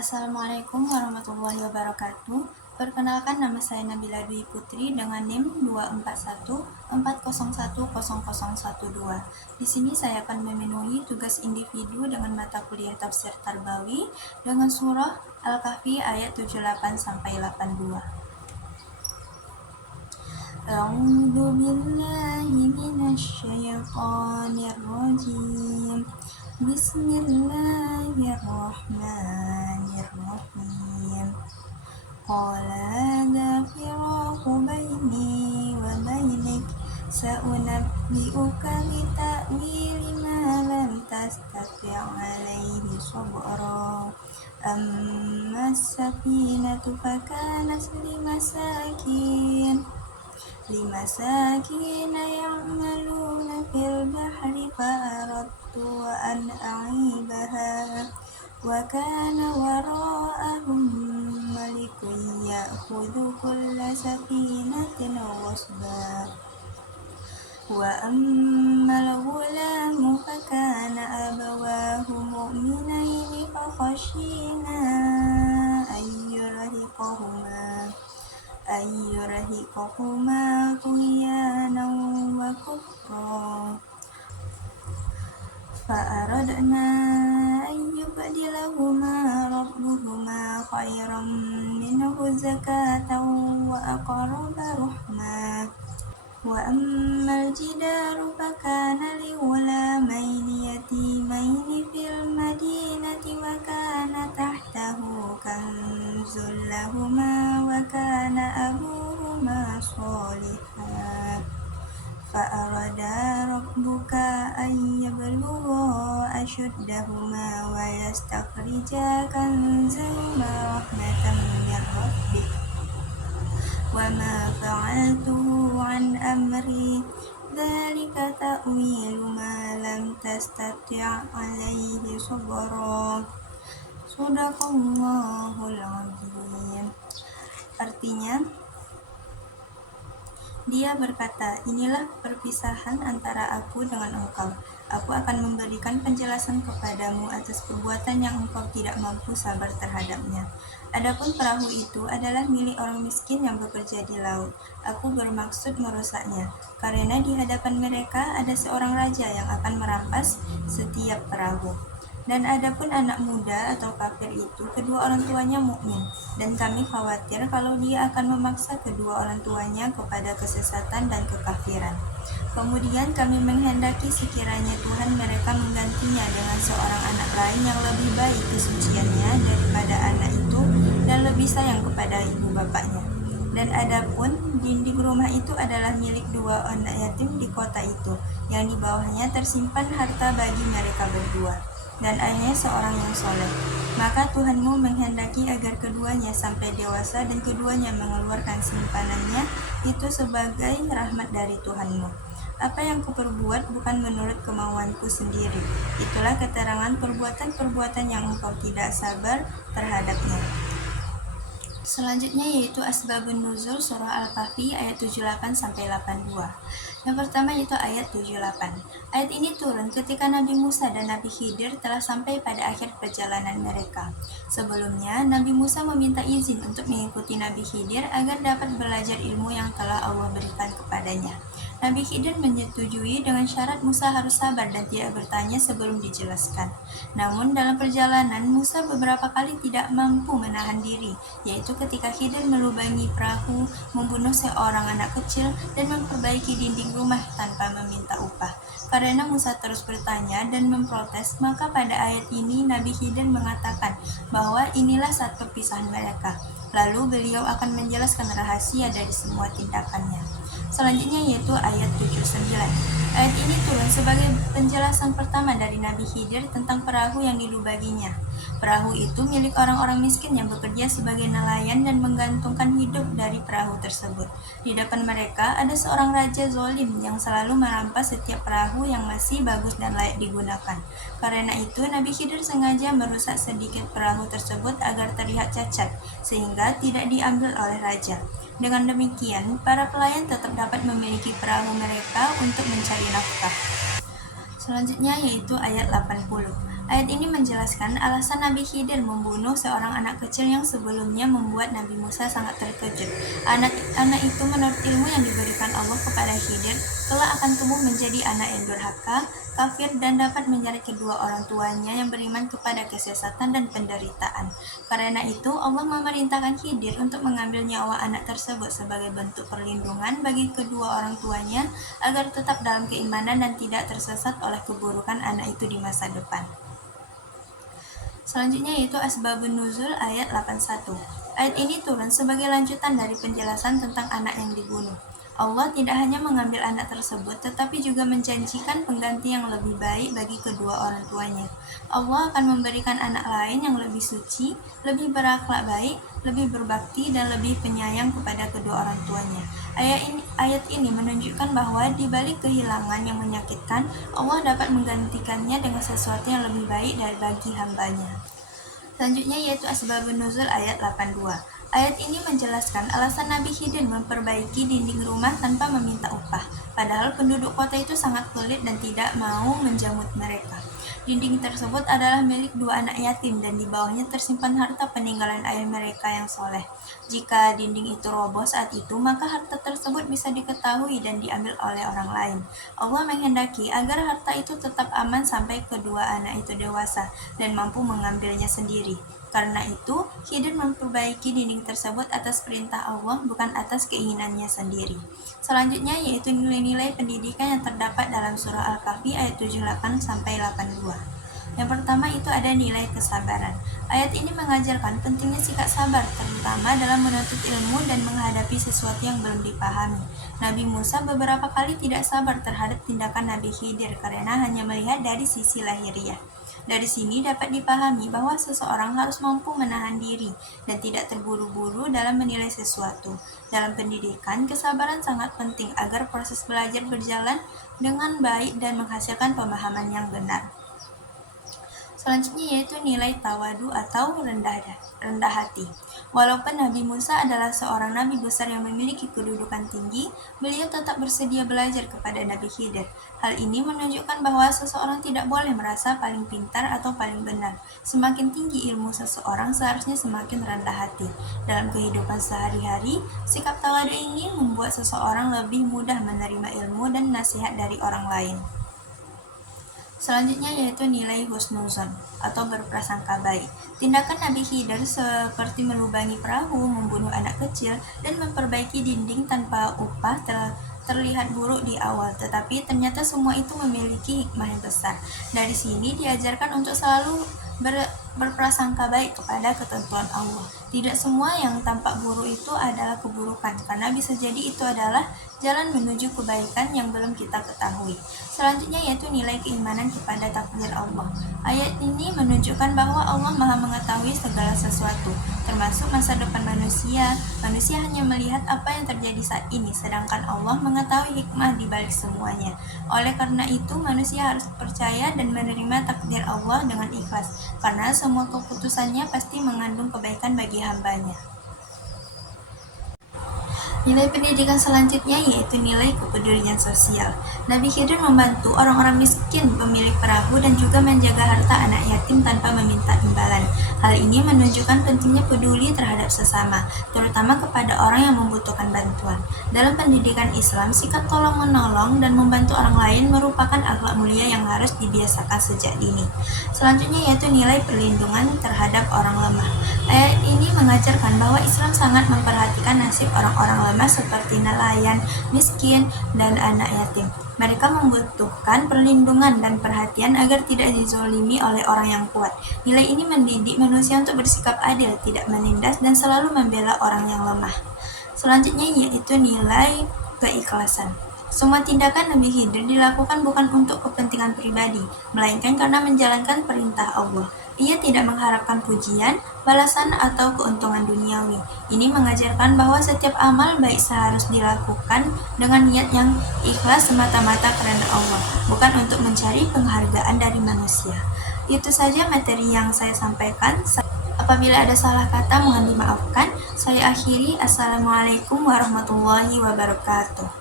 Assalamualaikum warahmatullahi wabarakatuh. Perkenalkan, nama saya Nabila Dwi Putri dengan NIM 241401012. Di sini saya akan memenuhi tugas individu dengan mata kuliah tafsir Tarbawi dengan surah Al-Kahfi ayat 78 sampai 82. A'udzu billahi minasy syaithanir rajim. Bismillahirrahmanirrahim. Qala hadza firaqu baini wa bainik sa'unabbi'uka bi ta'wili ma lam tastati' 'alaihi sabra. Amma as-safinatu fakanat limasakin ya'maluna fil bahri fa'aradtu an a'ibaha wa kana wara'ahum malikun ya'khudhu kulla safinatin ghasba. Wa ammal ghulamu fakana abawahu mu'minaini fakhashina ayyurhiqahuma tughyanan wa kufra. Fa'aradna an yubdilahuma rabbuhuma khairan minhu zakatan wa aqraba rahma. Wa ammal jidaru fakana li ghulamaini yatimaini fil madinati wa kana tahtahu kanzun lahuma wa kana abuhuma shalihan. Fa'arada rabbuka an yablugha ashuddahuma wa yastakhrija kanzahuma rahmatan min rabbik wa ma fa'altuhu an amri dzalika ta'wilu ma lam tastati' 'alaihi sabra. Shadaqallahul 'azim. Artinya, dia berkata, inilah perpisahan antara aku dengan engkau. Aku akan memberikan penjelasan kepadamu atas perbuatan yang engkau tidak mampu sabar terhadapnya. Adapun perahu itu adalah milik orang miskin yang bekerja di laut. Aku bermaksud merusaknya, karena di hadapan mereka ada seorang raja yang akan merampas setiap perahu. Dan adapun anak muda atau kafir itu, kedua orang tuanya mukmin, dan kami khawatir kalau dia akan memaksa kedua orang tuanya kepada kesesatan dan kekafiran. Kemudian kami menghendaki sekiranya Tuhan mereka menggantinya dengan seorang anak lain yang lebih baik kesuciannya daripada anak itu dan lebih sayang kepada ibu bapaknya. Dan adapun dinding rumah itu adalah milik dua anak yatim di kota itu, yang di bawahnya tersimpan harta bagi mereka berdua, dan ayahnya seorang yang soleh. Maka Tuhanmu menghendaki agar keduanya sampai dewasa dan keduanya mengeluarkan simpanannya itu sebagai rahmat dari Tuhanmu. Apa yang kuperbuat bukan menurut kemauanku sendiri. Itulah keterangan perbuatan-perbuatan yang engkau tidak sabar terhadapnya. Selanjutnya yaitu Asbabun Nuzul surah Al-Kahfi ayat 78 sampai 82. Yang pertama yaitu ayat 78. Ayat ini turun ketika Nabi Musa dan Nabi Khidir telah sampai pada akhir perjalanan mereka. Sebelumnya, Nabi Musa meminta izin untuk mengikuti Nabi Khidir agar dapat belajar ilmu yang telah Allah berikan kepadanya. Nabi Khidir menyetujui dengan syarat Musa harus sabar dan tidak bertanya sebelum dijelaskan. Namun dalam perjalanan, Musa beberapa kali tidak mampu menahan diri, yaitu ketika Khidir melubangi perahu, membunuh seorang anak kecil, dan memperbaiki dinding rumah tanpa meminta upah. Karena Musa terus bertanya dan memprotes, maka pada ayat ini Nabi Khidir mengatakan bahwa inilah saat perpisahan mereka. Lalu beliau akan menjelaskan rahasia dari semua tindakannya. Selanjutnya yaitu ayat 79. Ayat ini turun sebagai penjelasan pertama dari Nabi Khidir tentang perahu yang dilubanginya. Perahu itu milik orang-orang miskin yang bekerja sebagai nelayan dan menggantungkan hidup dari perahu tersebut. Di depan mereka ada seorang raja zolim yang selalu merampas setiap perahu yang masih bagus dan layak digunakan. Karena itu Nabi Khidir sengaja merusak sedikit perahu tersebut agar terlihat cacat, sehingga tidak diambil oleh raja. Dengan demikian, para pelayan tetap dapat memiliki perahu mereka untuk mencari nafkah. Selanjutnya yaitu ayat 80. Ayat ini menjelaskan alasan Nabi Khidir membunuh seorang anak kecil yang sebelumnya membuat Nabi Musa sangat terkejut. Anak itu menurut ilmu yang diberikan Allah kepada Khidir kelak akan tumbuh menjadi anak yang durhaka, kafir, dan dapat menyeret kedua orang tuanya yang beriman kepada kesesatan dan penderitaan. Karena itu Allah memerintahkan Khidir untuk mengambil nyawa anak tersebut sebagai bentuk perlindungan bagi kedua orang tuanya agar tetap dalam keimanan dan tidak tersesat oleh keburukan anak itu di masa depan. Selanjutnya yaitu Asbabun Nuzul ayat 81. Ayat ini turun sebagai lanjutan dari penjelasan tentang anak yang dibunuh. Allah tidak hanya mengambil anak tersebut, tetapi juga menjanjikan pengganti yang lebih baik bagi kedua orang tuanya. Allah akan memberikan anak lain yang lebih suci, lebih berakhlak baik, lebih berbakti, dan lebih penyayang kepada kedua orang tuanya. Ayat ini menunjukkan bahwa di balik kehilangan yang menyakitkan, Allah dapat menggantikannya dengan sesuatu yang lebih baik dari bagi hambanya. Selanjutnya yaitu Asbabun Nuzul ayat 82. Ayat ini menjelaskan alasan Nabi Khidir memperbaiki dinding rumah tanpa meminta upah, padahal penduduk kota itu sangat pelit dan tidak mau menjamut mereka. Dinding tersebut adalah milik dua anak yatim dan di bawahnya tersimpan harta peninggalan ayah mereka yang soleh. Jika dinding itu roboh saat itu, maka harta tersebut bisa diketahui dan diambil oleh orang lain. Allah menghendaki agar harta itu tetap aman sampai kedua anak itu dewasa dan mampu mengambilnya sendiri. Karena itu, Khidir memperbaiki dinding tersebut atas perintah Allah, bukan atas keinginannya sendiri. Selanjutnya yaitu nilai-nilai pendidikan yang terdapat dalam surah Al-Kahfi ayat 78-82. Yang pertama itu ada nilai kesabaran. Ayat ini mengajarkan pentingnya sikap sabar, terutama dalam menuntut ilmu dan menghadapi sesuatu yang belum dipahami. Nabi Musa beberapa kali tidak sabar terhadap tindakan Nabi Khidir karena hanya melihat dari sisi lahiriah. Dari sini dapat dipahami bahwa seseorang harus mampu menahan diri dan tidak terburu-buru dalam menilai sesuatu. Dalam pendidikan, kesabaran sangat penting agar proses belajar berjalan dengan baik dan menghasilkan pemahaman yang benar. Selanjutnya yaitu nilai tawadu atau rendah hati. Walaupun Nabi Musa adalah seorang nabi besar yang memiliki kedudukan tinggi, beliau tetap bersedia belajar kepada Nabi Khidir. Hal ini menunjukkan bahwa seseorang tidak boleh merasa paling pintar atau paling benar. Semakin tinggi ilmu seseorang, seharusnya semakin rendah hati. Dalam kehidupan sehari-hari, sikap tawadu ini membuat seseorang lebih mudah menerima ilmu dan nasihat dari orang lain. Selanjutnya yaitu nilai husnuzon atau berprasangka baik. Tindakan Nabi Khidir seperti melubangi perahu, membunuh anak kecil, dan memperbaiki dinding tanpa upah terlihat buruk di awal, tetapi ternyata semua itu memiliki hikmah yang besar. Dari sini diajarkan untuk selalu berprasangka baik kepada ketentuan Allah. Tidak semua yang tampak buruk itu adalah keburukan, karena bisa jadi itu adalah jalan menuju kebaikan yang belum kita ketahui. Selanjutnya yaitu nilai keimanan kepada takdir Allah. Ayat ini menunjukkan bahwa Allah Maha mengetahui segala sesuatu, termasuk masa depan manusia. Manusia hanya melihat apa yang terjadi saat ini, sedangkan Allah mengetahui hikmah di balik semuanya. Oleh karena itu, manusia harus percaya dan menerima takdir Allah dengan ikhlas, karena semua keputusannya pasti mengandung kebaikan bagi hambanya. Nilai pendidikan selanjutnya yaitu nilai kepedulian sosial. Nabi Khidir membantu orang-orang miskin, pemilik perahu, dan juga menjaga harta anak yatim tanpa meminta imbalan. Hal ini menunjukkan pentingnya peduli terhadap sesama, terutama kepada orang yang membutuhkan bantuan. Dalam pendidikan Islam, sikap tolong-menolong dan membantu orang lain merupakan akhlak mulia yang harus dibiasakan sejak dini. Selanjutnya yaitu nilai perlindungan terhadap orang lemah. Ayat ini mengajarkan bahwa Islam sangat memperhatikan nasib orang-orang lemah seperti nelayan, miskin, dan anak yatim. Mereka membutuhkan perlindungan dan perhatian agar tidak dizolimi oleh orang yang kuat. Nilai ini mendidik manusia untuk bersikap adil, tidak menindas, dan selalu membela orang yang lemah. Selanjutnya yaitu nilai keikhlasan. Semua tindakan Nabi Khidir dilakukan bukan untuk kepentingan pribadi, melainkan karena menjalankan perintah Allah. Ia tidak mengharapkan pujian, balasan, atau keuntungan duniawi. Ini mengajarkan bahwa setiap amal baik seharus dilakukan dengan niat yang ikhlas semata-mata karena Allah, bukan untuk mencari penghargaan dari manusia. Itu saja materi yang saya sampaikan. Apabila ada salah kata mohon dimaafkan. Saya akhiri. Assalamualaikum warahmatullahi wabarakatuh.